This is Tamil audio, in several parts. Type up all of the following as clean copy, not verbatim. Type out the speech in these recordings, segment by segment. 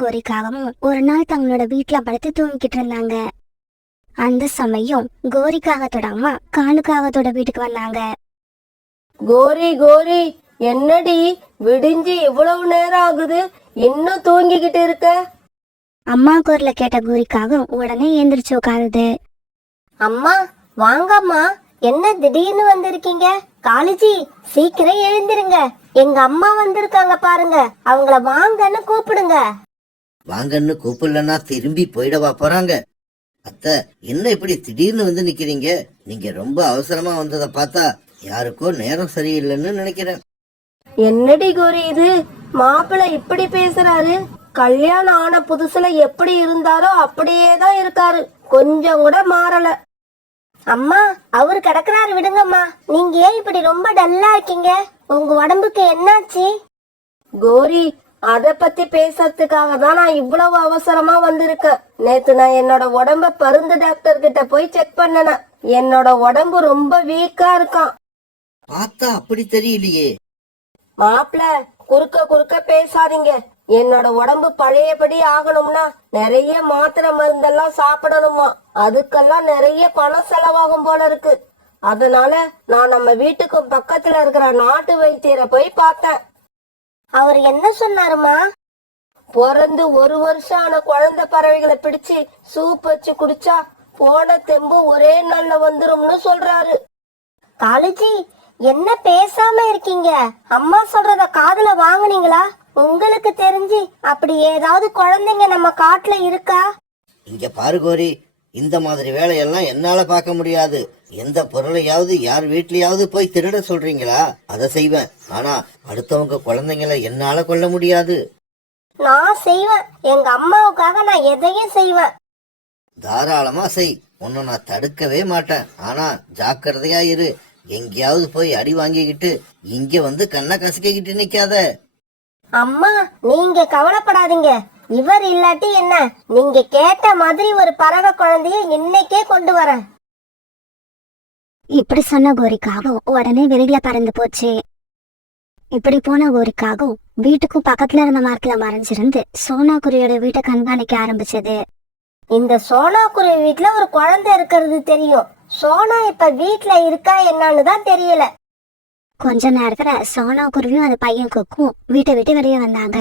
கோரிக்காகவும் ஒரு நாள் தங்களோட வீட்டுல படுத்து தூங்கிக்கிட்டு இருந்தாங்க. அந்த சமயம் கோரிக்காகத்தோட அம்மா காலுக்காகத்தோட வீட்டுக்கு வந்தாங்க. கோரி கோரி, என்னடி விடிஞ்சு இவ்வளவு நேரம் ஆகுது, இன்னும் தூங்கிக்கிட்டு இருக்க? அம்மா குரல கேட்ட கோரிக்காகவும் உடனே எந்திரிச்சு உட்காருது. அம்மா வாங்கம்மா, என்ன திடீர்னு வந்திருக்கீங்க? காளிஜி சீக்கிரம் எழுந்திருங்க, எங்க அம்மா வந்திருக்காங்க பாருங்க, அவங்கள வாங்கன்னு கூப்பிடுங்க. வாங்கன்னு கூப்பிடலன்னா திரும்பி போயிடவா போறாங்க? அத்தை, என்ன இப்படி திடீர்னு வந்து நிக்கிறீங்க? நீங்க ரொம்ப அவசரமா வந்ததை பார்த்தா யாருக்கோ நேரம் சரியில்லைன்னு நினைக்கிறேன். என்னடி கோரி இது, மாப்பிள்ளை இப்படி பேசுறாரு? கல்யாணம் ஆன புதுசுல எப்படி இருந்தாரோ அப்படியேதான் இருக்காரு, கொஞ்சம் கூட மாறல. அம்மா, அவரு கிடக்குறாரு, விடுங்கம்மா. நீங்க ஏன் இப்படி ரொம்ப டல்லா இருக்கீங்க? உங்க உடம்புக்கு என்னாச்சு? கோரி, அத பத்தி பேசுறதுக்காக தான் நான் இவ்வளவு அவசரமா வந்திருக்கேன். நேத்து நான் என்னோட உடம்ப பருந்து டாக்டர் கிட்ட போய் செக் பண்ணேன். என்னோட உடம்பு ரொம்ப வீக்கா இருக்கான். பார்த்தா அப்படி தெரியலையே. மாப்பிள்ள, குறுக்க பேசாதீங்க. என்னோட உடம்பு பழையபடி ஆகணும்னா நிறைய மாத்திரை மருந்தெல்லாம் சாப்பிடணுமா, அதுக்கெல்லாம் நிறைய பணம் செலவாகும் போல இருக்கு. அதனால நான் நம்ம வீட்டுக்கு பக்கத்துல இருக்கிற நாட்டு வைத்தியரை போய் பார்த்தேன். அவர் என்ன சொன்னாருமா? பிறந்து 1 வருஷம் ஆன குழந்தை பறவைகளை பிடிச்சு சூப் வச்சு குடிச்சா போன தெம்பு ஒரே நாள்ல வந்துரும்னு சொல்றாரு. காலேஜி, என்ன பேசாம இருக்கீங்க? அம்மா சொல்றத காதுல வாங்குனீங்களா? உங்களுக்கு தெரிஞ்சு அப்படி ஏதாவது குழந்தைங்க நம்ம காட்டுல இருக்கா? இங்க பாரு கோரி, இந்த மாதிரி வேலையெல்லாம் என்னால பார்க்க முடியாது. எந்த பொருளையாவது யார் வீட்லயாவது போய் திருட சொல்றீங்களா? அதை செய்வேன். ஆனா அடுத்தவங்க குழந்தைங்களை என்னால கொல்ல முடியாது. நான் செய்வேன், எங்க அம்மாவுக்காக நான் எதையும் செய்வேன். தாராளமா செய், உன்னை நான் தடுக்கவே மாட்டேன். ஆனா ஜாக்கிரதையா இரு, எங்கேயாவது போய் அடி வாங்கிக்கிட்டு இங்க வந்து கண்ணை கசக்கிக்கிட்டு நிக்காத. அம்மா, நீங்க கவலைப்படாதீங்க. இவர் இல்லாட்டி என்ன, நீங்க கேட்ட மாதிரி ஒரு பறவை குழந்தைய இன்னைக்கே கொண்டு வரேன். இப்படி சொன்ன கோரிக்காகவும் உடனே வெளியில பறந்து போச்சு. இப்படி போன கோரிக்காகவும் வீட்டுக்கும் பக்கத்துல இருந்த மரத்துல மறைஞ்சிருந்து சோனா குருவியோட வீட்டை கண்காணிக்க ஆரம்பிச்சது. இந்த சோனா குருவி வீட்டுல ஒரு குழந்தை இருக்கிறது தெரியும். சோனா இப்ப வீட்டுல இருக்கா என்னன்னு தான் தெரியல. கொஞ்ச நேரத்துல சோனா குருவியும் அந்த பையன் குக்கும் வீட்டை விட்டு வெளியே வந்தாங்க.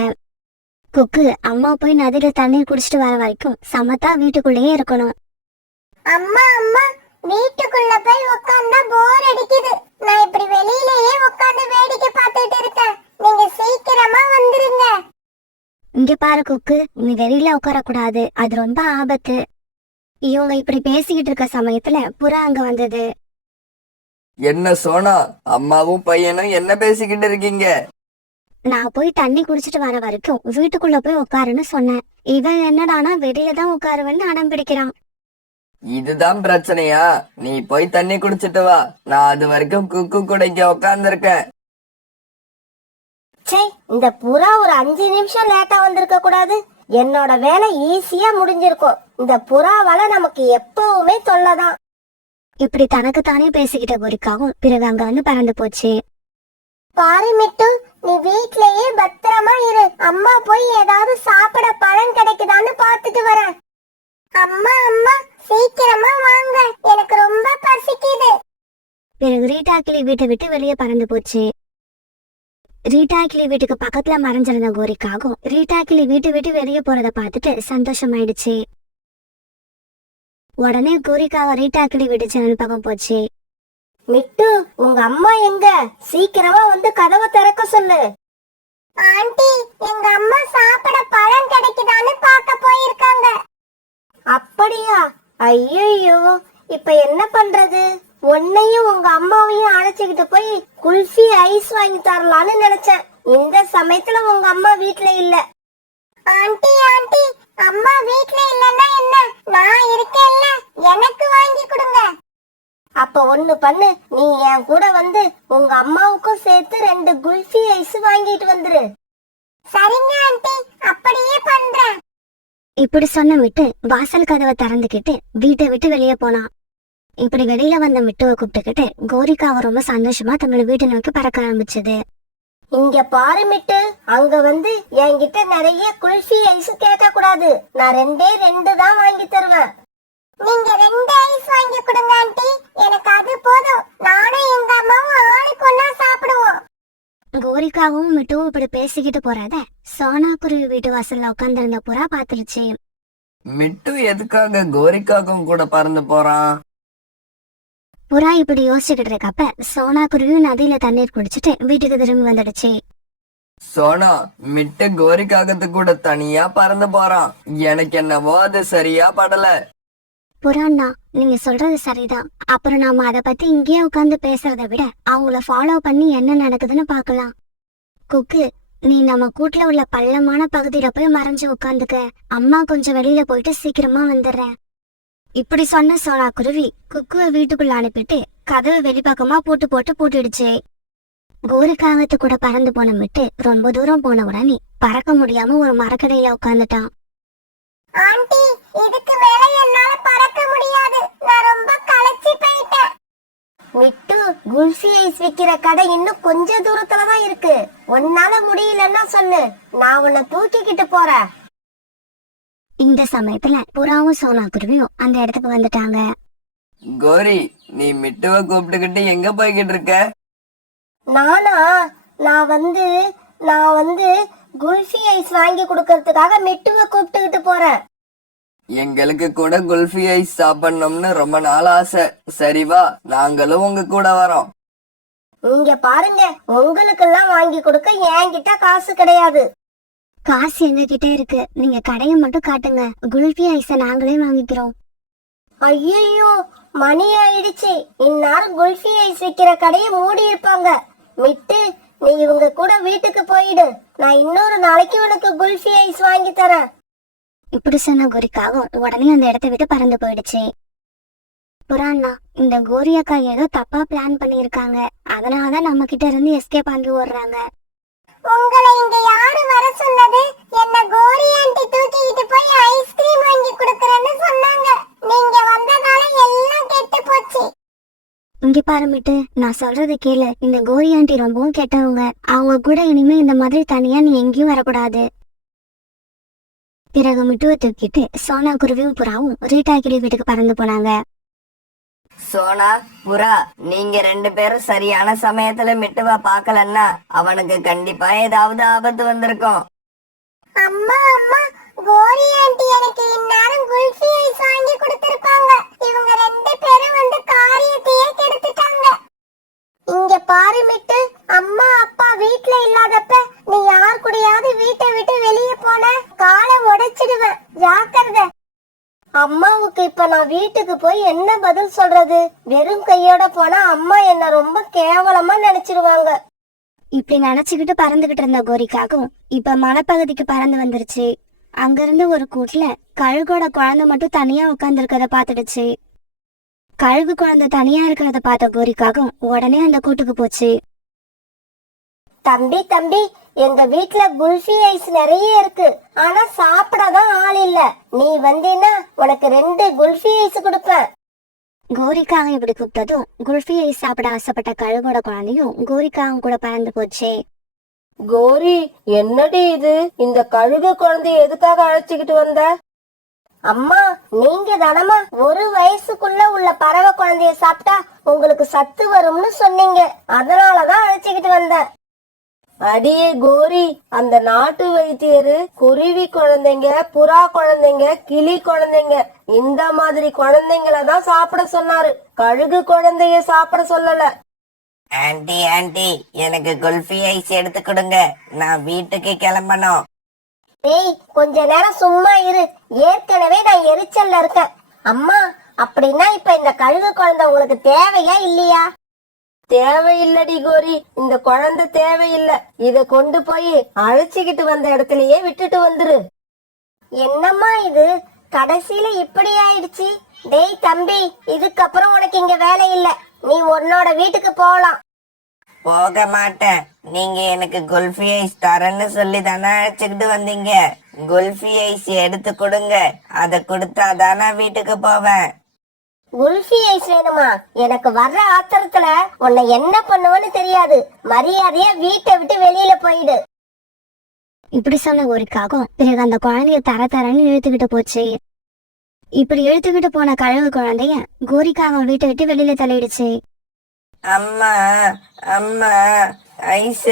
குக்கு அம்மா போய் நதியில தண்ணீர் குடிச்சிட்டு வர வரைக்கும் சமத்தா வீட்டுக்குள்ளேயே இருக்கணும். அம்மா அம்மா, வீட்டுக்குள்ள போய் உட்கார்ந்தா போர் அடிக்குது. நான் இப்படி வெளியிலேயே உட்கார்ந்து வேடிக்கை பார்த்துட்டு இருக்கேன். நீங்க சீக்கிரமா வந்துருங்க. இங்க பாரு குக்கு, நீ வெளியில உட்கார கூடாது, அது ரொம்ப ஆபத்து. இவங்க இப்படி பேசிக்கிட்டு இருக்க சமயத்துல புறா அங்க வந்தது. என்ன சோனா, அம்மாவும் பையனும் என்ன பேசிக்கிட்டு இருக்கீங்க? நான் போய் தண்ணி குடிச்சிட்டு வர வரைக்கும் வீட்டுக்குள்ள போய் உட்காருன்னு சொன்னேன். இவன் என்னடானா வெளியில தான் உட்காருவேன்னு அடம் பிடிக்கிறான். இதுதான் பிரச்சனையா? நீ போய் தண்ணி குடிச்சிட்டு வா, நான் அது வரைக்கும் குக்கு கூட இங்க உட்கார்ந்துருக்கேன். சே, இந்த புறா ஒரு 5 நிமிஷம் லேட்டா வந்திருக்க கூடாது. என்னோட வேலை ஈஸியா முடிஞ்சிருக்கும். இந்த புறாவால நமக்கு எப்பவுமே தொல்லைதான். இப்படி தனக்கு தானே பேசிக்கிட்ட கோரிக்காவும் பிறகு அங்க வந்து பறந்து போச்சு. பாரு மிட்டு, நீ வீட்லயே பத்திரமா இரு. அம்மா போய் ஏதாவது சாப்பிட பழம் கிடைக்குதான்னு பாத்துட்டு வரேன். அம்மா அம்மா, சீக்கிரமா வாங்க, எனக்கு ரொம்ப பசிக்குது. பிறகு ரீட்டா கிளி வீட்டை விட்டு வெளியே பறந்து போச்சு. ரீட்டா கிளி வீட்டுக்கு பக்கத்துல மறைஞ்சிருந்த கோரிக்காகவும் ரீட்டா கிளி வீட்டை விட்டு வெளியே போறத பார்த்துட்டு சந்தோஷமாயிடுச்சு. உடனே கோரிக்காவை ரீட்டா கிளி வீட்டு ஜன்னல் பக்கம் போச்சு. மிட்டு, உங்க அம்மா எங்க? சீக்கிரமா வந்து கதவை திறக்க சொல்லு. ஆண்டி, எங்க அம்மா சாப்பிட பழம் கிடைக்குதான்னு பார்க்க போயிருக்காங்க. அப்படியா? ஐயோ, இப்ப என்ன பண்றது? உன்னையும் உங்க அம்மாவையும் அழைச்சுக்கிட்டு போய் குல்ஃபி ஐஸ் வாங்கி தரலான்னு நினைச்சேன். இந்த சமயத்துல உங்க அம்மா வீட்ல இல்ல. ஆண்டி ஆண்டி, அம்மா வீட்ல இல்லன்னா என்ன, நான் இருக்கேன்ல, எனக்கு வாங்கி கொடுங்க. அப்ப ஒண்ணு பண்ணு, நீ என் கூட வந்து உங்க அம்மாவுக்கும் சேர்த்து 2 குல்ஃபி ஐஸ் வாங்கிட்டு வந்துரு. சரிங்க ஆண்டி, அப்படியே பண்றேன். இப்படி சொன்ன மிட்டு வாசல் கதவை திறந்துகிட்டு வீட்டை விட்டு வெளியே போனான். இப்படி வெளியில வந்த மிட்டுவை கூப்பிட்டுக்கிட்டு கோரிக்காவை ரொம்ப சந்தோஷமா தன்னோட வீட்டை நோக்கி பறக்க ஆரம்பிச்சது. இங்க பாரு மிட்டு, அங்க வந்து என்கிட்ட நிறைய குல்ஃபி ஐஸ் கேட்க கூடாது. நான் ரெண்டு தான் வாங்கி தருவேன். நீங்க 2 ஐஸ் வாங்கி கொடுங்க ஆண்டி, எனக்கு அது போதும். நானும் எங்க அம்மாவும் ஆளுக்கு ஒண்ணா சாப்பிடுவோம். கோரிக்காவும் மிட்டுவும் இப்படி பேசிக்கிட்டு போறத சோனா குருவி வீட்டு வாசல்ல உட்கார்ந்திருந்த புறா பாத்துருச்சு. மிட்டு எதுக்காக கோரிக்காக்கும் கூட பறந்து போறான்? புறா இப்படி யோசிச்சுக்கிட்டு இருக்கப்ப சோனா குருவியும் நதியில தண்ணீர் குடிச்சிட்டு வீட்டுக்கு திரும்பி வந்துடுச்சு. சோனா, மிட்டு கோரிக்காகத்து கூட தனியா பறந்து போறான். எனக்கு என்னவோ அது சரியா படல. புறாண்ணா, நீங்க சொல்றது சரிதான். அப்புறம் நாம அத பத்தி இங்கேயே உட்கார்ந்து பேசுறதை விட அவங்கள ஃபாலோ பண்ணி என்ன நடக்குதுன்னு பாக்கலாம். குக்கு, நீ நம்ம கூட்டுல உள்ள பள்ளமான பகுதியில போய் மறைஞ்சு உட்காந்துக்க. அம்மா கொஞ்சம் வெளியில போயிட்டு சீக்கிரமா வந்துடுறேன். இப்படி சொன்ன சோனா குருவி குக்குவை வீட்டுக்குள்ள அனுப்பிட்டு கதவை வெளிப்பக்கமா போட்டு பூட்டிடுச்சு. கோரிக்காகத்து கூட பறந்து போன மிட்டு ரொம்ப தூரம் போன உடனே பறக்க முடியாம ஒரு மரக்கடையில உட்கார்ந்துட்டான். ஆண்டி, இதுக்கு மேல என்னால பறக்க முடியாது. நான் ரொம்ப களைச்சு போயிட்டேன். மிட்டு, குல்ஃபி ஐஸ் விக்கிற கடை இன்னும் கொஞ்ச தூரத்துல தான் இருக்கு. உன்னால முடியலன்னா சொல்லு, நான் உன்னை தூக்கிக்கிட்டு போறேன். இந்த சமயத்துல புறாவும் சோனா குருவியும் அந்த இடத்துக்கு வந்துட்டாங்க. கோரி, நீ மிட்டுவ கூப்பிட்டுக்கிட்டு எங்க போய்கிட்டு இருக்க? நானா? நான் வந்து குல்ஃபி ஐஸ் வாங்கி கொடுக்கறதுக்காக மிட்டுவை கூப்பிட்டுக்கிட்டு போறேன். எங்களுக்கு கூட குல்ஃபி ஐஸ் சாப்பிடணும்னு ரொம்ப நாள் ஆசை. சரி வா, நாங்களும் உங்க கூட வரோம். இங்க பாருங்க, உங்களுக்கெல்லாம் வாங்கி கொடுக்க என்கிட்ட காசு கிடையாது. காசு எங்க கிட்ட இருக்கு, நீங்க கடையை மட்டும் காட்டுங்க. குல்ஃபி ஐஸ நாங்களே வாங்கிக்கிறோம். ஐயோ, மணி ஆயிடுச்சு. இந்நேரம் குல்ஃபி ஐஸ் விக்கிற கடையை மூடி இருப்பாங்க. மிட்டு, நீ இவங்க கூட வீட்டுக்கு போயிடு. நான் இன்னொரு நாளைக்கு உனக்கு குல்ஃபி ஐஸ் வாங்கி தரேன். இப்படி சொன்ன கோரிக்காவும் உடனே அந்த இடத்த விட்டு பறந்து போயிடுச்சு. புறாண்ணா, இந்த கோரி அக்கா ஏதோ தப்பா பிளான் பண்ணிருக்காங்க. அதனாலதான் நம்ம கிட்ட இருந்து எஸ்கேப் ஆகி ஓடுறாங்க. உங்களை இங்க யாரு வர சொன்னது? என்ன கோரி ஆண்டி தூக்கிட்டு போய் ஐஸ்கிரீம் வாங்கி கொடுக்கறேன்னு சொன்னாங்க. நீங்க வந்ததால எல்லாம் கெட்டு போச்சு. இங்க பாருமிட்டு, நான் சொல்றது கேளு. இந்த கோரி ஆண்டி ரொம்பவும் கெட்டவங்க. அவங்க கூட இனிமே இந்த மாதிரி தனியா நீ எங்கேயும் வரக்கூடாது. பிறகு மிட்டுவை தூக்கிட்டு சோனா குருவியும் புறாவும் ரீட்டா கிளி வீட்டுக்கு பறந்து போனாங்க. சோனா, புறா, நீங்க 2 பேரும் சரியான சமயத்துல மிட்டுவா பாக்கலன்னா அவனுக்கு கண்டிப்பா ஏதாவது ஆபத்து வந்திருக்கும். அம்மா, கோரி ஆண்டி எனக்கு இந்நேரம் குல்ஃபி ஐஸ் வாங்கி கொடுத்திருப்பாங்க. இவங்க 2 பேரும் வந்து காரியத்தையே கெடுத்துட்டாங்க. இங்க பாரு மிட்டு, அம்மா அப்பா வீட்ல இல்லாதப்ப நீ யார் கூடயாவது வீட்டை விட்டு வெளியே போன காலை உடைச்சிடுவேன். ஜாக்கிரதை. அம்மாவுக்கு இப்ப நான் வீட்டுக்கு போய் என்ன பதில் சொல்றது? வெறும் கையோட போனா அம்மா என்ன ரொம்ப கேவலமா நினைச்சிருவாங்க. இப்படி நினைச்சுக்கிட்டு பறந்துகிட்டு இருந்த கோரிக்காகவும் இப்ப மலைப்பகுதிக்கு பறந்து வந்துருச்சு. அங்கிருந்து ஒரு கூட்டுல கழுகோட குழந்தை மட்டும் தனியா உட்கார்ந்து இருக்கிறத பாத்துடுச்சு. கழுகு குழந்தை தனியா இருக்கிறத பார்த்த கோரிக்காகவும் உடனே அந்த கூட்டுக்கு போச்சு. தம்பி, எங்க வீட்ல குல்ஃபி ஐஸ் நிறைய இருக்கு. ஆனா சாப்பிடதான் ஆள் இல்ல. நீ வந்தீன்னா உனக்கு 2 குல்ஃபி ஐஸ் கொடுப்பேன். கோரிக்காக இப்படி கூப்பிட்டதும் குல்ஃபி ஐஸ் சாப்பிட ஆசைப்பட்ட கழுகோட குழந்தையும் கோரிக்காவும் கூட பறந்து போச்சு. கோரி, என்னடி இது? இந்த கழுகு குழந்தைய எதுக்காக அழைச்சிக்கிட்டு வந்த? அம்மா, நீங்க தானமா 1 வயசுக்குள்ள உள்ள பறவை குழந்தைய சாப்பிட்டா உங்களுக்கு சத்து வரும்னு சொன்னீங்க. அதனாலதான் அழைச்சிக்கிட்டு வந்தேன். அடியே கோரி, அந்த நாட்டு வைத்தியரு குருவி குழந்தைங்க, புறா குழந்தைங்க, கிளி குழந்தைங்க, இந்த மாதிரி குழந்தைங்கள தான் சாப்பிட சொன்னாரு. கழுகு குழந்தைய சாப்பிட சொல்லல. ஆண்டி, எனக்கு குல்ஃபி ஐஸ் எடுத்து கொடுங்க. நான் வீட்டுக்கு கிளம்பணும். ஏய், கொஞ்ச நேரம் சும்மா இரு. ஏற்கனவே நான் எரிச்சல்ல இருக்கேன். அம்மா, அப்படின்னா இப்ப இந்த கழுகு குழந்தை உங்களுக்கு தேவையா இல்லையா? தேவையில்லடி கோரி, இந்த குழந்தை தேவையில்லை. இத கொண்டு போய் அழைச்சிக்கிட்டு வந்த இடத்துலயே விட்டுட்டு வந்துரு. என்னம்மா இது, கடைசியில இப்படி ஆயிடுச்சு. டேய் தம்பி, இதுக்கப்புறம் உனக்கு இங்க வேலை இல்ல. நீ உன்னோட வீட்டுக்கு போகலாம். போக மாட்டேன். நீங்க எனக்கு குல்ஃபி ஐஸ் தரேன்னு சொல்லி தானே அழைச்சுக்கிட்டு வந்தீங்க. குல்ஃபி ஐஸ் எடுத்து கொடுங்க. அதை கொடுத்தா தானே வீட்டுக்கு போவேன். குல்ஃபி ஐஸ் வேணுமா? எனக்கு வர்ற ஆத்திரத்துல உன்னை என்ன பண்ணுவேன்னு தெரியாது. மரியாதையா வீட்டை விட்டு வெளியில போயிடு. இப்படி சொன்ன கோரிக்காகும் பிறகு அந்த குழந்தைய தரன்னு இழுத்துக்கிட்டு போச்சு. இப்படி இழுத்துக்கிட்டு போன கழுவு குழந்தைய கோரிக்காகம் வீட்டை விட்டு வெளியில தள்ளிடுச்சு. அம்மா அம்மா ஐஸ்,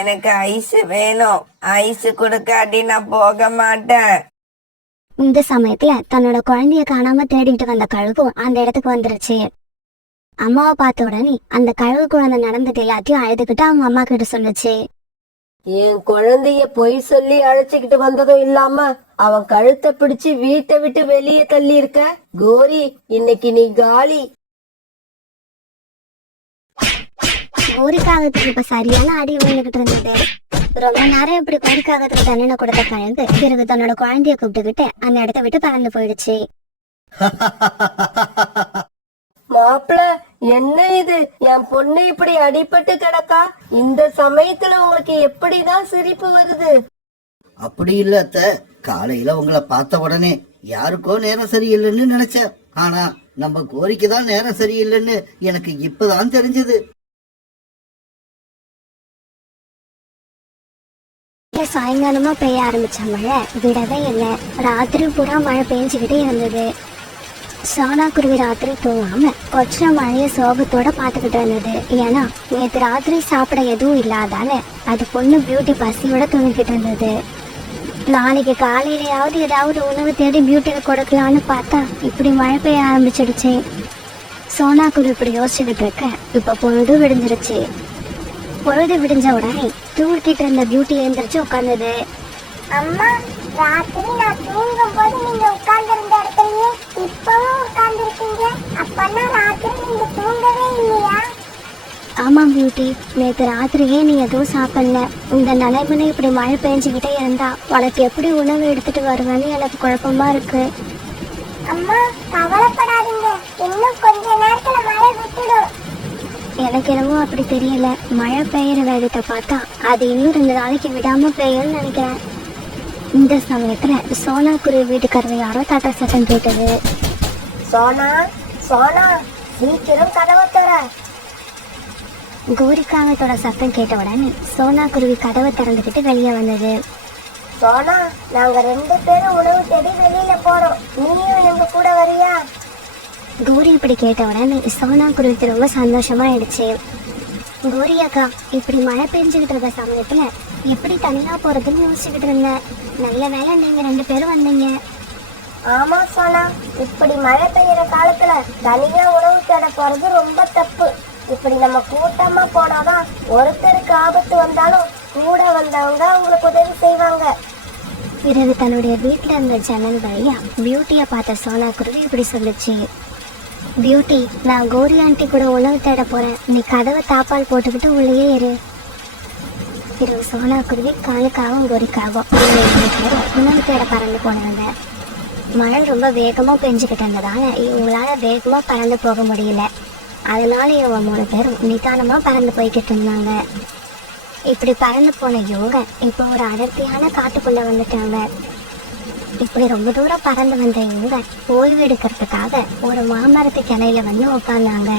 எனக்கு ஐஸ் வேணும். ஐஸ் கொடுக்காட்டி நான் போக மாட்டேன். இந்த சமயத்துல தன்னோட குழந்தைய காணாம தேடிட்டு வந்த கழுகும் அந்த இடத்துக்கு வந்துருச்சு. அம்மாவை பார்த்த உடனே அந்த கழுகு குழந்தை நடந்தது எல்லாத்தையும் அழுதுகிட்டு அவங்க அம்மா கிட்ட சொல்லுச்சு. என் குழந்தைய பொய் சொல்லி அழைச்சுக்கிட்டு வந்ததும் இல்லாம அவன் கழுத்தை பிடிச்சு வீட்டை விட்டு வெளியே தள்ளி இருக்க. கோரி, இன்னைக்கு நீ காலி. கோரிக்காகத்துக்கு இப்ப சரியான அடி விழுந்துகிட்டு இருந்தது. ரொம்ப நேரம் இப்படி கோரிக்காகத்துக்கு தண்டனை கொடுத்த கழுகு பிறகு தன்னோட குழந்தைய கூப்பிட்டுக்கிட்டு அந்த இடத்த விட்டு பறந்து போயிடுச்சு. மாப்பிள, என்ன இது? என் பொண்ணு இப்படி அடிபட்டு கிடக்கா. இந்த சமயத்துல உங்களுக்கு எப்படிதான் சிரிப்பு வருது? அப்படி இல்ல அத்தை, காலையில உங்களை பார்த்த உடனே யாருக்கோ நேரம் சரியில்லைன்னு நினைச்சேன். ஆனா நம்ம கோரிக்கை தான் நேரம் சரியில்லைன்னு எனக்கு இப்பதான் தெரிஞ்சது. சாயங்காலமா பெய்ய ஆரம்பிச்ச மழை விடவே இல்லை. ராத்திரி பூரா மழை பெஞ்சுக்கிட்டே இருந்தது. சோனா குருவி ராத்திரி தூங்காம கொச்ச மழைய சோகத்தோட பாத்துக்கிட்டு இருந்தது. ஏன்னா நேற்று ராத்திரி சாப்பிட எதுவும் இல்லாதால அது பொண்ணு பியூட்டி பசியோட தூங்கிக்கிட்டு இருந்தது. நாளைக்கு காலையிலயாவது ஏதாவது உணவு தேடி பியூட்டிக்கு கொடுக்கலான்னு பார்த்தா இப்படி மழை பெய்ய ஆரம்பிச்சிடுச்சு. சோனா குருவி இப்படி யோசிச்சுக்கிட்டு இருக்க இப்ப பொழுது விடிஞ்சிருச்சு. பொழுது விடிஞ்ச உடனே தூங்கிட்டு இருந்த பியூட்டி எழுந்திரிச்சு உட்கார்ந்தது. அம்மா, ராத்திரி நான் தூங்கும் போது நீங்க உட்கார்ந்து இருந்த இடத்துலயே இப்பவும் உட்கார்ந்து இருக்கீங்க. அப்பன்னா ராத்திரி நீங்க தூங்கவே இல்லையா? ஆமா பியூட்டி, நேற்று ராத்திரியே நீ எதுவும் சாப்பிடல. இந்த நிலைமையில இப்படி மழை பெஞ்சுக்கிட்டே இருந்தா உனக்கு எப்படி உணவு எடுத்துட்டு வருவேன்னு எனக்கு குழப்பமா இருக்கு. அம்மா, கவலைப்படாதீங்க, இன்னும் கொஞ்ச நேரத்துல மழை விட்டுடும். எனக்கு என்னமோ அப்படி தெரியல. மழை பெய்யற வேகத்தை பார்த்தா அது இன்னும் 2 நாளைக்கு விடாம பெய்யும்னு நினைக்கிறேன். இந்த சமயத்துல சோனா குருவி வீட்டுக்காரர் யாரோ தாத்தா சத்தம் கேட்டது. சோனா, சோனா, சீக்கிரம் கதவை தர. கோரிக்காகத்தோட சத்தம் கேட்ட உடனே சோனா குருவி கதவை திறந்துக்கிட்டு வெளியே வந்தது. சோனா, நாங்க 2 பேரும் உணவு தேடி வெளியில போறோம். நீயும் எங்க கூட வரியா? கோரி இப்படி கேட்ட உடனே சோனா குருவிக்கு ரொம்ப சந்தோஷமா ஆயிடுச்சு. கோரி அக்கா, இப்படி மழை பெஞ்சுக்கிட்டு இருக்க சமயத்துல எப்படி தனியா போறதுன்னு யோசிச்சுக்கிட்டு இருந்தேன். நல்ல வேளை நீங்க 2 பேரும் வந்தீங்க. ஆமா சோனா, இப்படி மழை பெய்யற காலத்துல தனியா உணவு தேட போறது ரொம்ப தப்பு. இப்படி நம்ம கூட்டமா போனாதான் ஒருத்தருக்கு ஆபத்து வந்தாலும் கூட வந்தவங்க உங்களுக்கு உதவி செய்வாங்க. பிறகு தன்னுடைய வீட்டுல இருந்த ஜன்னல் வழியா பியூட்டிய பார்த்த சோனா குருவி இப்படி சொல்லுச்சு. பியூட்டி, நான் கோரி ஆண்டி கூட உணவு தேட போறேன். நீ கதவை தாப்பால் போட்டுக்கிட்டு உள்ளே இரு. பிறகு சோனா குருவி காலுக்காகவும் கோரிக்காகவும் உணவு தேட பறந்து போனாங்க. மழை ரொம்ப வேகமா பெஞ்சுக்கிட்டு இருந்ததால இவங்களால வேகமா பறந்து போக முடியல. அதனால இவங்க 3 பேரும் நிதானமா பறந்து போய்கிட்டு இருந்தாங்க. இப்படி பறந்து போன இவங்க இப்போ ஒரு அடர்த்தியான காட்டுக்குள்ள வந்துட்டாங்க. இப்படி ரொம்ப தூரம் பறந்து வந்த இவங்க ஓய்வு எடுக்கிறதுக்காக ஒரு மாமரத்து கிளையில வந்து உட்கார்ந்தாங்க.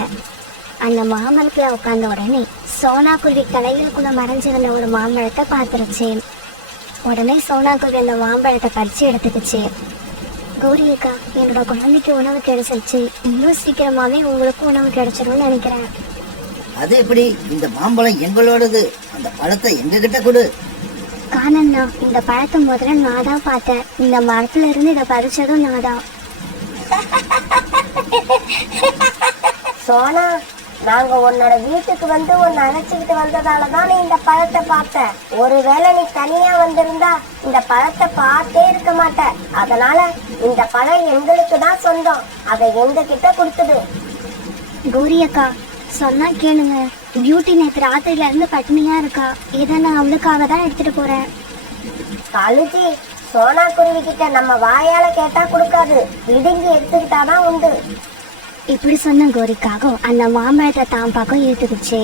அந்த மாமரத்துல உட்கார்ந்த உடனே சோனா குருவி கிளைகளுக்குள்ள மறைஞ்சிருந்த ஒரு மாம்பழத்தை பார்த்துருச்சு. உடனே சோனா குருவி அந்த மாம்பழத்தை பறிச்சு எடுத்துக்கிச்சு. கௌரி அக்கா, என்னோட குழந்தைக்கு உணவு கிடைச்சிருச்சு. இன்னும் சீக்கிரமாவே உங்களுக்கு உணவு கிடைச்சிரும்னு நினைக்கிறேன். அது எப்படி? இந்த மாம்பழம் எங்களோடது. அந்த பழத்தை எங்க கிட்ட கொடு. காணண்ணா, இந்த பழத்தை முதல்ல நான் தான் பார்த்தேன். இந்த மரத்துல இருந்து இதை பறிச்சதும் நான் தான். சோனா, நாங்க உன்னோட வீட்டுக்கு வந்து உன்னை அழைச்சிக்கிட்டு வந்ததாலதான் நீ இந்த பழத்தை பார்த்த. ஒருவேளை நீ தனியா வந்திருந்தா இந்த பழத்தை பார்த்தே இருக்க மாட்ட. அதனால இந்த பழம் எங்களுக்கு தான் சொந்தம். அதை எங்க கிட்ட கொடுத்துடு. கௌரி அக்கா, சொன்னா கேளுங்க. பியூட்டி நேற்று ராத்திரில இருந்து பட்னியா இருக்கா. இதை நான் அவளுக்காக தான் எடுத்துட்டு போறேன். காலுஜி, சோனா குருவி கிட்ட நம்ம வாயால கேட்டா கொடுக்காது, இடுங்கி எடுத்துக்கிட்டாதான் உண்டு. இப்படி சொன்ன கோரிக்காக அந்த மாம்பழத்தை தான் பக்கம் இழுத்துக்குச்சு.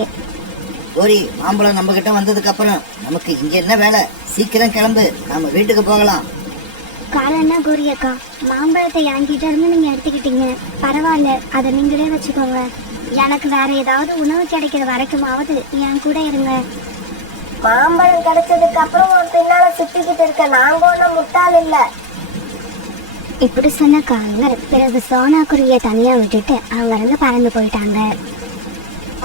கோரி, மாம்பழம் நம்ம கிட்ட வந்ததுக்கு அப்புறம் நமக்கு இங்க என்ன வேலை? சீக்கிரம் கிளம்பு, நாம வீட்டுக்கு போகலாம். காரணம் என்ன கோரி அக்கா, மாம்பழத்தை என்கிட்ட இருந்து நீங்க எடுத்துக்கிட்டீங்க, பரவாயில்ல, அதை நீங்களே வச்சுக்கோங்க. எனக்கு வேற ஏதாவது உணவு கிடைக்கிற வரைக்குமாவது என் கூட இருங்க. மாம்பழம் கிடைச்சதுக்கு அப்புறம் உன் பின்னால சுத்திக்கிட்டு இருக்க நாங்க ஒண்ணும் முட்டாள் இல்ல. இப்படி சொன்ன காங்கள் பிறகு சோனா குருவியை தனியா விட்டுட்டு அவங்க இருந்து பறந்து போயிட்டாங்க.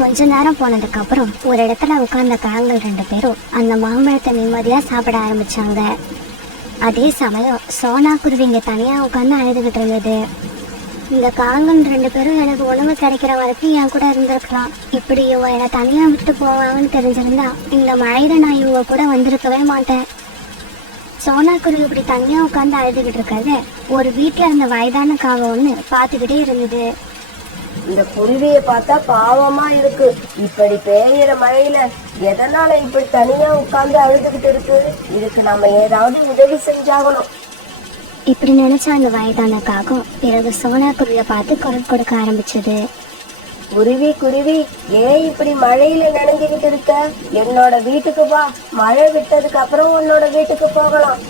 கொஞ்ச நேரம் போனதுக்கு அப்புறம் ஒரு இடத்துல உட்கார்ந்த காங்கள் 2 பேரும் அந்த மாம்பழத்தை நிம்மதியா சாப்பிட ஆரம்பிச்சாங்க. அதே சமயம் சோனா குருவி இங்க தனியா உட்கார்ந்து அழுதுகிட்டு இருந்தது. இந்த காங்கள் 2 பேரும் எனக்கு உணவு கிடைக்கிற வரைக்கும் என் கூட இருந்திருக்கலாம். இப்படி இவங்க என்னை தனியா விட்டுட்டு போவாங்கன்னு தெரிஞ்சிருந்தா இந்த மழையில நான் இவங்க கூட வந்திருக்கவே மாட்டேன். சோனா குருவி இப்படி தனியா உட்கார்ந்து அழுதுகிட்டு இருக்கிறத ஒரு வீட்டுல இருந்த வயதான காகம் ஒண்ணு பாத்துக்கிட்டே இருந்தது. இந்த குருவியை பார்த்தா பாவமா இருக்கு. இப்படி பெய்யுற மழையில எதனால இப்படி தனியா உட்கார்ந்து அழுதுகிட்டு இருக்கு? இதுக்கு நாம ஏதாவது உதவி செஞ்சாகணும். இப்படி நினைச்ச அந்த வயதான காகம் பிறகு சோனா குருவியை பார்த்து குரல் கொடுக்க ஆரம்பிச்சது. குருவி குருவி, ஏன் இப்படி மழையில நனைஞ்சுகிட்டு இருக்க? என்னோட வீட்டுக்கு வா, மழை விட்டதுக்கு அப்புறம் உன்னோட வீட்டுக்கு போகலாம்.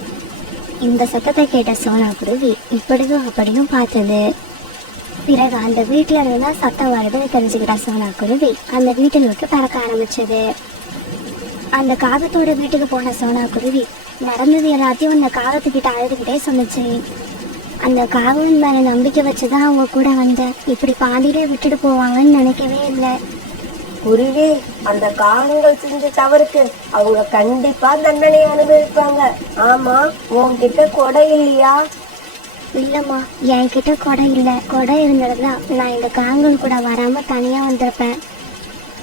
இந்த சத்தத்தை கேட்ட சோனா குருவி இப்படியும் அப்படியும் பார்த்தது. பிறகு அந்த வீட்டுல இருந்தா சத்தம் வருதுன்னு தெரிஞ்சுக்கிட்ட சோனா குருவி அந்த வீட்டை நோக்கி பறக்க ஆரம்பிச்சது. அந்த காகத்தோட வீட்டுக்கு போன சோனா குருவி நடந்தது எல்லாத்தையும் அந்த காகத்துக்கிட்ட அழுதுகிட்டே சொன்னுச்சு. அந்த காகம் மேல நம்பிக்கை வச்சுதான் அவங்க கூட வந்த, இப்படி பாதியிலே விட்டுட்டு போவாங்கன்னு நினைக்கவே இல்லை. குருவி, அந்த காகங்கள் செஞ்ச தவறுக்கு அவங்க கண்டிப்பா தண்டனை அனுபவிப்பாங்க. ஆமா, உன்கிட்ட கொடை இல்லையா? இல்லம்மா, என்கிட்ட கொடை இல்லை. கொடை இருந்ததுன்னா நான் இந்த காகங்கள் கூட வராம தனியா வந்திருப்பேன்.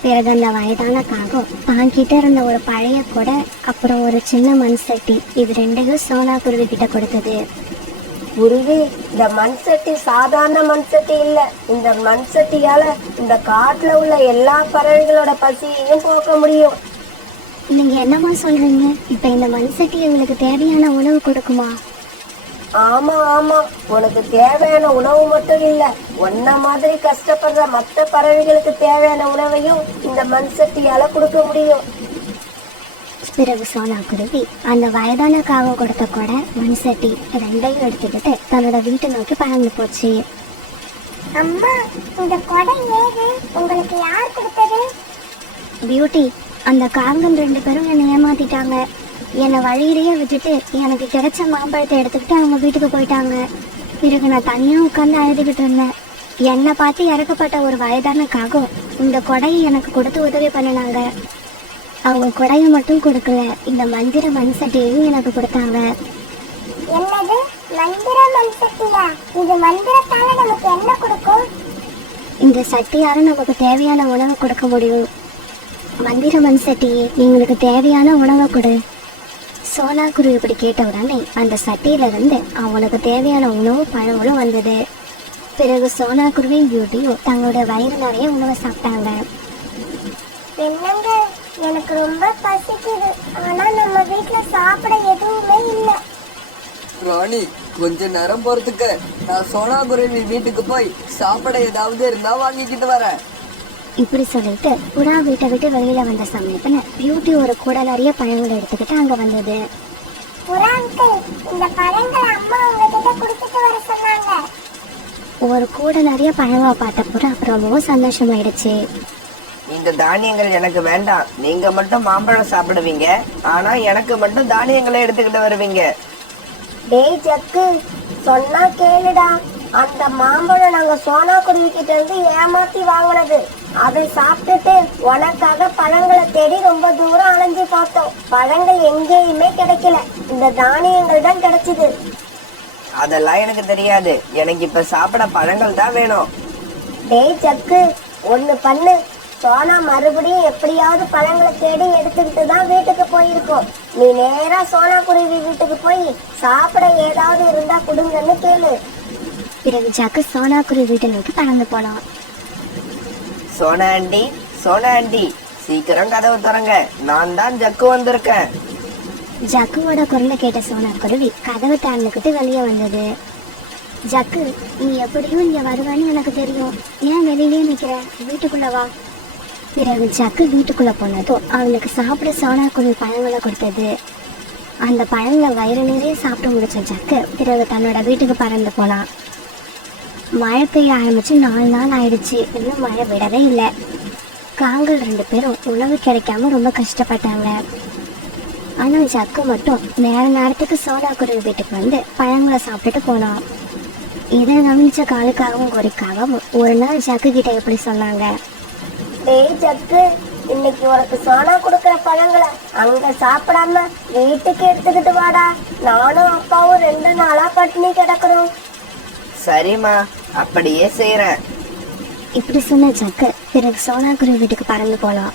பிறகு அந்த வயதான காகம் தாங்கிட்ட இருந்த ஒரு பழைய கொடை அப்புறம் ஒரு சின்ன மண் சட்டி, இது 2யும் சோனா குருவி கிட்ட கொடுத்தது. குருவி, இந்த மண் சட்டி சாதாரண மண் சட்டி இல்ல. இந்த மண் சட்டியால இந்த காட்டுல உள்ள எல்லா பறவைகளோட பசியையும் போக்க முடியும். நீங்க என்னம்மா சொல்றீங்க? இப்ப இந்த மண் சட்டி உங்களுக்கு தேவையான உணவு கொடுக்குமா? ஆமா ஆமா, உனக்கு தேவையான உணவு மட்டும் இல்ல, உன்ன மாதிரி கஷ்டப்படுற மற்ற பறவைகளுக்கு தேவையான உணவையும் இந்த மண் சட்டியால கொடுக்க முடியும். பிறகு சோனா குருவி அந்த வயதான காகம் கொடுத்த கொடை மண் சட்டி 2யும் எடுத்துக்கிட்டு தன்னோட வீட்டை நோக்கி பறந்து போச்சு. அம்மா, இந்த கொடை ஏது? உங்களுக்கு யார் கொடுத்தது? பியூட்டி, அந்த காகம் 2 பேரும் என்னை ஏமாத்திட்டாங்க. என்னை வழியிலேயே விட்டுட்டு எனக்கு கிடைச்ச மாம்பழத்தை எடுத்துக்கிட்டு அவங்க வீட்டுக்கு போயிட்டாங்க. பிறகு நான் தனியா உட்கார்ந்து அழுதுகிட்டு இருந்தேன். என்னை பார்த்து இறக்கப்பட்ட ஒரு வயதான காகம் இந்த கொடையை எனக்கு கொடுத்து உதவி பண்ணினாங்க. அவங்க கொடையை மட்டும் கொடுக்கல, இந்த மந்திர மண் சட்டியையும் எனக்கு கொடுத்தாங்க. என்னது மந்திர மண் சட்டியா? இது மந்திரத்தால நமக்கு என்ன கொடுக்கும்? இந்த சட்டியால நமக்கு தேவையான உணவை கொடுக்க முடியும். மந்திர மண் சட்டியே, எங்களுக்கு தேவையான உணவை கொடு. சோனா குருவி இப்படி கேட்ட உடனே அந்த சட்டியில இருந்து அவங்களுக்கு தேவையான உணவு பழங்களும் வந்தது. பிறகு சோனா குருவியும் பியூட்டியும் தங்களோட வயிறு நிறைய உணவை சாப்பிட்டாங்க. என்னங்க, எனக்கு ரொம்ப பசிக்குது. ஆனா நம்ம வீட்ல சாப்பிட எதுவுமே இல்ல. ராணி, கொஞ்ச நேரம் போறதுக்கு நான் சோனா குருவி வீட்டுக்கு போய் சாப்பிட ஏதாவது இருந்தா வாங்கிக்கிட்டு வரேன். இப்படி சொல்லிட்டு புறா வீட்டை விட்டு வெளியில வந்த சமயத்துல பியூட்டி ஒரு கூட நிறைய பழங்களை எடுத்துக்கிட்டு அங்க வந்தது. புறா அங்கிள், இந்த பழங்களை அம்மா உங்ககிட்ட குடுத்துட்டு வர சொன்னாங்க. ஒரு கூட நிறைய பழங்களை பார்த்த புறா ரொம்பவும் சந்தோஷமாயிடுச்சு. இந்த தானியங்கள் எனக்கு வேண்டாம், நீங்க மட்டும் மாம்பழம் சாப்பிடுவீங்க, ஆனா எனக்கு மட்டும் தானியங்களை எடுத்துக்கிட்டு வருவீங்க. டேய் ஜக்கு, சொன்னா கேளுடா. அந்த மாம்பழம் நாங்க சோனா குருவி கிட்ட இருந்து ஏமாத்தி வாங்கினது. அதை சாப்பிட்டுட்டு உனக்காக பழங்களை தேடி ரொம்ப தூரம் அலைஞ்சு பார்த்தோம். பழங்கள் எங்கேயுமே கிடைக்கல, இந்த தானியங்கள் தான் கிடைச்சது. அதெல்லாம் எனக்கு தெரியாது, எனக்கு இப்ப சாப்பிட பழங்கள் தான் வேணும். டேய் ஜக்கு, ஒண்ணு பண்ணு. சோனா மறுபடியும் எப்படியாவது பழங்களை தேடி எடுத்துக்கிட்டு தான் வீட்டுக்கு போயிருக்கோம். நீ நேரா சோனா குருவி வீட்டுக்கு போய் சாப்பிட ஏதாவது இருந்தா கொடுங்கன்னு கேளு. பிறகு ஜக்கு சோனா குருவி வீட்டை நோக்கி பறந்து போனான். சோனா ஆண்டி, சோனா ஆண்டி, சீக்கிரம் கதவு திறங்க, நான் தான் ஜக்கு வந்திருக்கேன். ஜக்குவோட குரலை கேட்ட சோனா குருவி கதவை திறந்துக்கிட்டு வெளியே வந்தது. ஜக்கு, நீ எப்படியும் இங்க வருவேன்னு எனக்கு தெரியும். ஏன் வெளியிலேயே நிக்கிற? வீட்டுக்குள்ள வா. பிறகு ஜக்கு வீட்டுக்குள்ள போனதும் அவளுக்கு சாப்பிட சோனா குருவி பழங்களை கொடுத்தது. அந்த பழங்களை வயிறு நிறைய சாப்பிட்டு முடிச்ச ஜக்கு பிறகு தன்னோட வீட்டுக்கு பறந்து போனான். மழை பெய்ய ஆரம்பிச்சு 4 நாள் ஆயிடுச்சு. இன்னும் மழை விடவே இல்லை. காங்கள் 2 பேரும் உணவு கிடைக்காம ரொம்ப கஷ்டப்பட்டாங்க. ஆனா ஜக்கு மட்டும் நேரத்துக்கு சோனா குருவி வீட்டுக்கு வந்து பழங்களை சாப்பிட்டுட்டு போனான். இதை கவனிச்ச காலுக்காகவும் கோரிக்காகவும் ஒரு நாள் ஜக்கு கிட்ட எப்படி சொன்னாங்க, டேய் ஜக்கு, இன்னைக்கு உனக்கு சோனா கொடுக்கற பழங்களை அங்க சாப்பிடாம வீட்டுக்கு எடுத்துக்கிட்டு வாடா. நானும் அப்பாவும் 2 நாளா பட்டினி கிடக்குறோம். சரிம்மா, அப்படியே செய்யறேன். இப்படி சொன்ன ஜக்கு பிறகு சோனா குருவி வீட்டுக்கு பறந்து போனான்.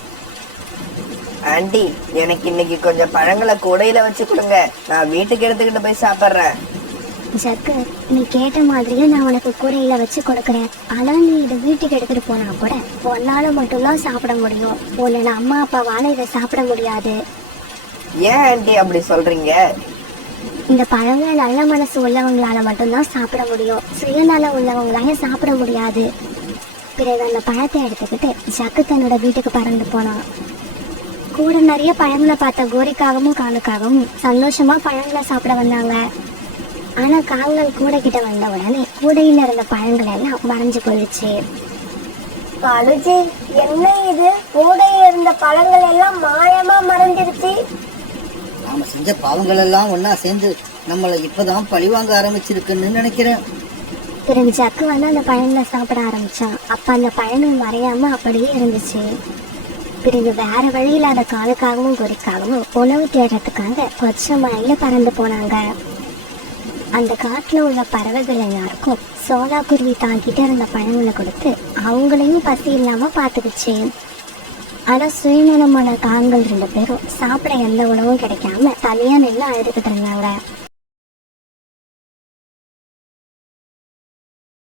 ஆண்டி, எனக்கு இன்னைக்கு கொஞ்சம் பழங்களை கூடையில வச்சு கொடுங்க, நான் வீட்டுக்கு எடுத்துக்கிட்டு போய் சாப்பிட்றேன். ஜக்கு, நீ கேட்ட மாதிரியே நான் உனக்கு கூரையில வச்சு கொடுக்குறேன். ஆனா நீ இதை வீட்டுக்கு எடுத்துட்டு போனா கூட உன்னால மட்டும்தான் சாப்பிட முடியும். உன்னை அம்மா அப்பாவால இதை சாப்பிட முடியாது. ஏன் ஆண்டி அப்படி சொல்றீங்க? இந்த பழங்களை நல்ல மனசு உள்ளவங்களால மட்டும்தான் சாப்பிட முடியும். சுயநலம் உள்ளவங்களால சாப்பிட முடியாது. பிறகு அந்த பழத்தை எடுத்துக்கிட்டு ஜக்கு தன்னோட வீட்டுக்கு பறந்து போனான். கூட நிறைய பழங்களை பார்த்த கோரிக்காகவும் காலுக்காகவும் சந்தோஷமா பழங்களை சாப்பிட வந்தாங்க. ஆனா காங்கள் கூடை கிட்ட வந்த உடனே கூடையில இருந்த பழங்கள் எல்லாம் மறைஞ்சு போயிடுச்சு. காலுஜி, என்ன இது? கூடையில இருந்த பழங்கள் எல்லாம் மாயமா மறைஞ்சிருச்சு. நாம செஞ்ச பாவங்கள் எல்லாம் ஒன்னா சேர்ந்து நம்மளை இப்பதான் பழிவாங்க ஆரம்பிச்சிருக்குன்னு நினைக்கிறேன். பிறகு ஜக்கு வந்து அந்த பழங்களை சாப்பிட ஆரம்பிச்சான். அப்ப அந்த பழங்கள் மறையாம அப்படியே இருந்துச்சு. பிறகு வேற வழி இல்லாத காலுக்காகவும் கோரிக்காகவும் உணவு தேடுறதுக்காக கொச்ச மழையில பறந்து போனாங்க. அந்த காட்டுல உள்ள பறவைகள் எல்லாருக்கும் சோனா குருவி தாங்கிட்டு இருந்த பழங்களை கொடுத்து அவங்களையும் பசி இல்லாம பாத்துக்குச்சு. ஆனா சுயநலமான காங்கள் 2 பேரும் சாப்பிட எந்த உணவும் கிடைக்காம தனியா நின்று அழுதுகிட்டு இருந்தாங்க.